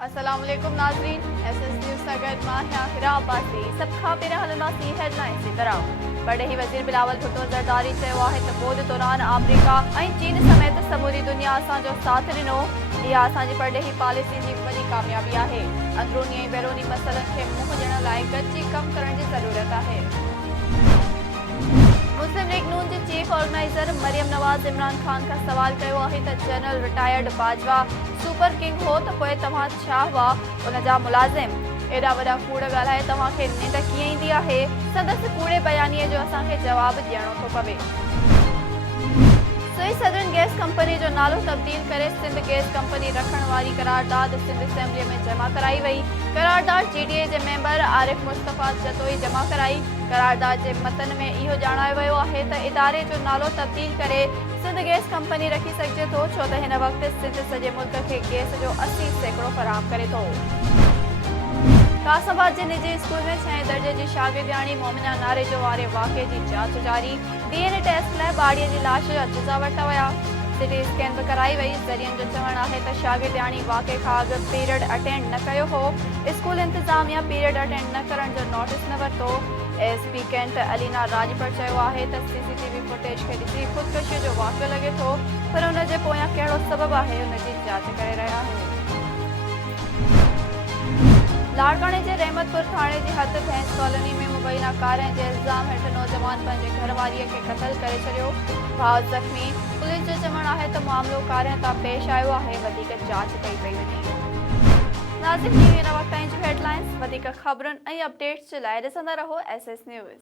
अस्सलाम वालेकुम नाज़रीन, एसएस न्यूज़ नगर माहिया हिराबासी सब खां पहिरियां हलंदासीं हेडलाइंस जी तरफ़। परॾेही वज़ीर बिलावल भुट्टो ज़रदारी चयो आहे त ॿोॾि दौरान अमरीका ऐं चीन समेत समूरी दुनिया असांजो साथ ॾिनो। इहा असांजी परॾेही पॉलिसी जी वॾी कामयाबी आहे। अंदरूनी ऐं बैरूनी मसइलनि खे मुंहुं ॾियण लाइ गॾिजी कमु करण जी ज़रूरत आहे। मुस्लिम लीग नून जे चीफ ऑर्गेनाइज़र मरियम नवाज़ इमरान ख़ान खां सवाल कयो आहे त general retired Bajwa super king हो त पोइ तव्हां छा हुआ उन जा मुलाज़िम? एॾा वॾा कूड़ ॻाल्हाए तव्हांखे निंड कीअं ईंदी आहे? संदसि कूड़े बयानीअ जो असांखे जवाबु ॾियणो थो पवे। सुई सदरन गैस कंपनी जो नालो तब्दील करे सिंध गैस कंपनी रखण वारी करारदाद सिंध असेंबलीअ में जमा कराई वई। करारदाद जीडीए जे मेंबर आरिफ मुस्तफ़ा जतोई जमा कराई। करारदाद जे मतन में इहो ॼाणायो वियो आहे त इदारे जो नालो तब्दील करे सिंध गैस कंपनी रखी सघिजे थो, छो त हिन वक़्तु सिंध सॼे मुल्क खे गैस जो 80% फ़राहम करे थो। कासमाबाद जे निजी स्कूल में 6 दर्जे जी शागिर्दियाणी मोमिना नारे जो वारे वाक़े जी जांच जारी। डीएनए टेस्ट लाइ ॿाड़ीअ जी लाश जा अज्जा वरिता विया। सिटी स्कैन बि कराई वई। ज़रियनि जो चवणु आहे त शागिर्दियाणी वाक़े खां अॻु पीरियड अटेंड न कयो हो। स्कूल इंतिज़ामिया पीरियड अटेंड न करण जो नोटिस न वरितो। एसपी कैंट अलीना राजभर चयो आहे त सीसीटीवी फुटेज खे ॾिसी ख़ुदकशीअ जो वाक़ियो लॻे थो, पर उन जे पोयां कहिड़ो सबबु आहे उन जी जांच करे रहिया आहिनि। लाड़काणे जे रहमतपुर थाणे जी हद भैंस कॉलोनी में मुबैना कार जे इल्ज़ाम हेठि नौजवान पंहिंजे घरवारीअ खे क़तल करे छॾियो। भाउ ज़ख़्मी। पुलिस जो चवणु आहे त मामिलो कारियां तां पेश आयो आहे। वधीक जांच कई पई वञे। नाज़रीन, हिन वक़्त जूं हेडलाइंस। वधीक ख़बरुनि ऐं अपडेट्स जे लाइ ॾिसंदा रहो एसएस न्यूज़।